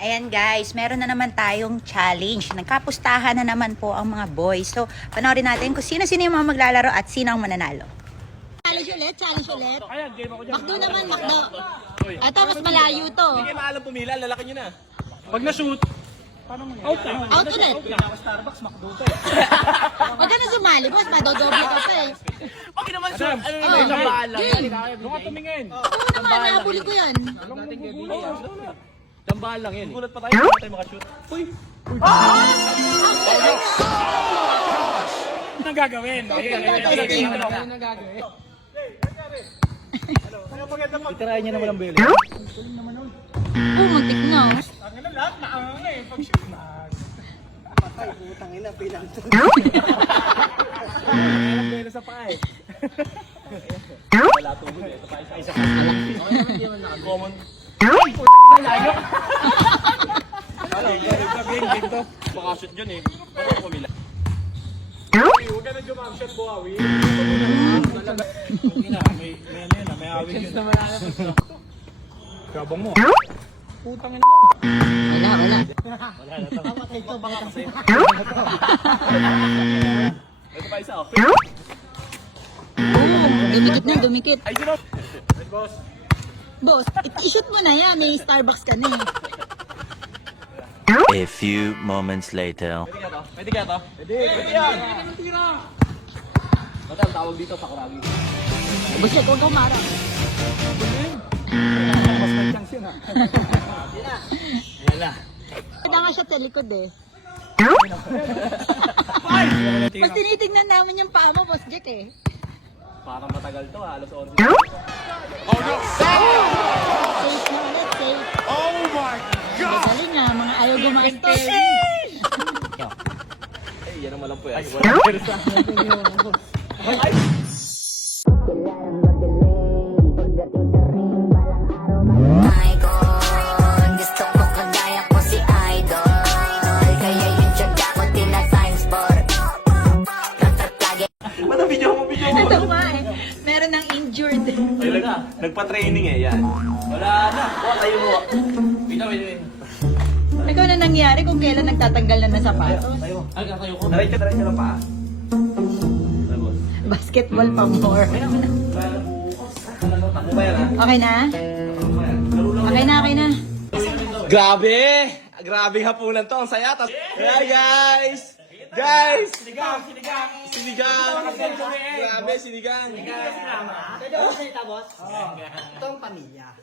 Ayan guys, meron na naman tayong challenge. Nagkapustahan na naman po ang mga boys. So, panoorin natin kung sino-sino yung mga maglalaro at sino ang mananalo. Challenge ulit. Makdo naman, Makdo. Ito, mas malayo to. Hindi kayo maalam pumila, lalaki nyo na. Pag na-shoot, out na. Out ulit. Starbucks, McDo. Huwag ka na sumali, boss. Madodoble ka pa eh. Pag naman shoot, ano Oh, na yung bahala. Doon ka tumingin. Oo naman, nahabuli ko yan. Dambahan lang yan. Gulat pa tayo, hindi tayo makashoot. Uy! Anong gagawin? Itirahin niya naman ang belo. Oo, muntik na. Ang belo sa paa eh. Wala tubod eh. Isa pa. Common. Makashoot dyan eh. Paano ko pumila? Huwag ka na jump-shot, Buawi. May awit yun. Kabang mo. Putang ina mo. Wala. Ito pa isa oh. Oo, dumikit. Ay, sino? Boss. Boss, i-shoot mo na yan. May Starbucks ka na eh. A few moments later. Pwede kaya to? Pwede yan. Madam, tawag dito sa Kuragi. Boss, huwag kang umarang. Mas may chance yun ha. Wala. Kaya nga siya sa likod eh. Mas tinitignan namin yung paa mo, Boss Jack eh. Parang matagal to, halos oras. Safe na ulit, safe. Oh my God! Dali nga, mga ayaw gumastos. Ay, yan ang malampo eh. Icon, gusto ko kagaya ko si Idol. Kaya yung tiyaga ko tina-times for Ano, video mo. Ito nga eh, meron ng injured. Nagpa-training eh, yan. Wala na. Huwag tayo mo. Wait. Ikaw na nangyari kung kailan nagtatanggal na ng sapatos. Ay, kakayo ko. Diretso lang pa. Basketball pa more. Takbo ba yan ha? Okay na? Okay na. Grabe! Grabe hapunan to. Ang saya. Hi guys! Sinigang! Grabe, sinigang! Pwede ba salita, boss? Ito ang pamilya.